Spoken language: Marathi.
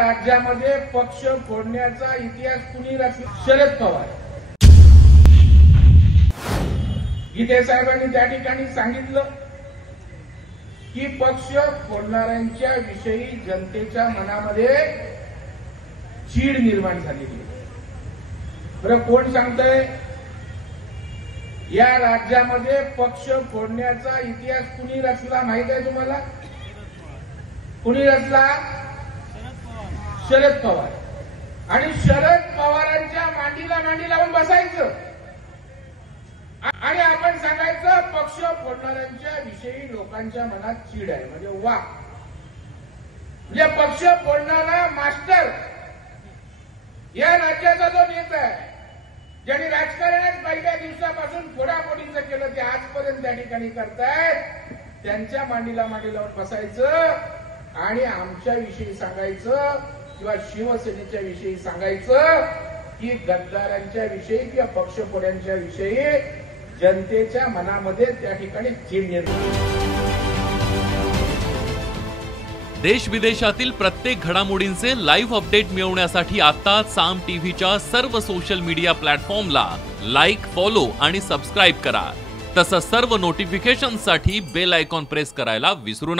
राज्यामध्ये पक्ष फोडण्याचा इतिहास कुणी रचला? शरद पवार. गीते साहेबांनी त्या ठिकाणी सांगितलं की पक्ष फोडणाऱ्यांच्या विषयी जनतेच्या मनामध्ये चीड निर्माण झालेली आहे. बरं, कोण सांगतंय? या राज्यामध्ये पक्ष फोडण्याचा इतिहास कुणी रचला माहित आहे तुम्हाला? कुणी रचला? शरद पवार. आणि शरद पवारांच्या मांडीला मांडी लावून बसायचं आणि आपण सांगायचं पक्ष फोडणाऱ्यांच्या विषयी लोकांच्या मनात चीड आहे. म्हणजे वा, म्हणजे पक्ष फोडणारा मास्टर या राज्याचा जो नेता आहे, ज्यांनी राजकारणात पहिल्या दिवसापासून फोडाफोडीचं केलं ते आजपर्यंत त्या ठिकाणी करतायत, त्यांच्या मांडीला मांडी लावून बसायचं आणि आमच्या विषयी सांगायचं किंवा शिवसेनेच्या विषयी सांगायचं की गद्दारांच्या विषयी किंवा पक्षफोड्यांच्या विषयी जनतेच्या मनामध्ये त्या ठिकाणी चीड निर्माण. देश विदेशातील प्रत्येक घडामोडींचे लाईव्ह अपडेट मिळवण्यासाठी आता साम टीव्हीच्या सर्व सोशल मीडिया प्लॅटफॉर्मला लाईक, फॉलो आणि सबस्क्राईब करा. तसंच सर्व नोटिफिकेशनसाठी बेल आयकॉन प्रेस करायला विसरू नका.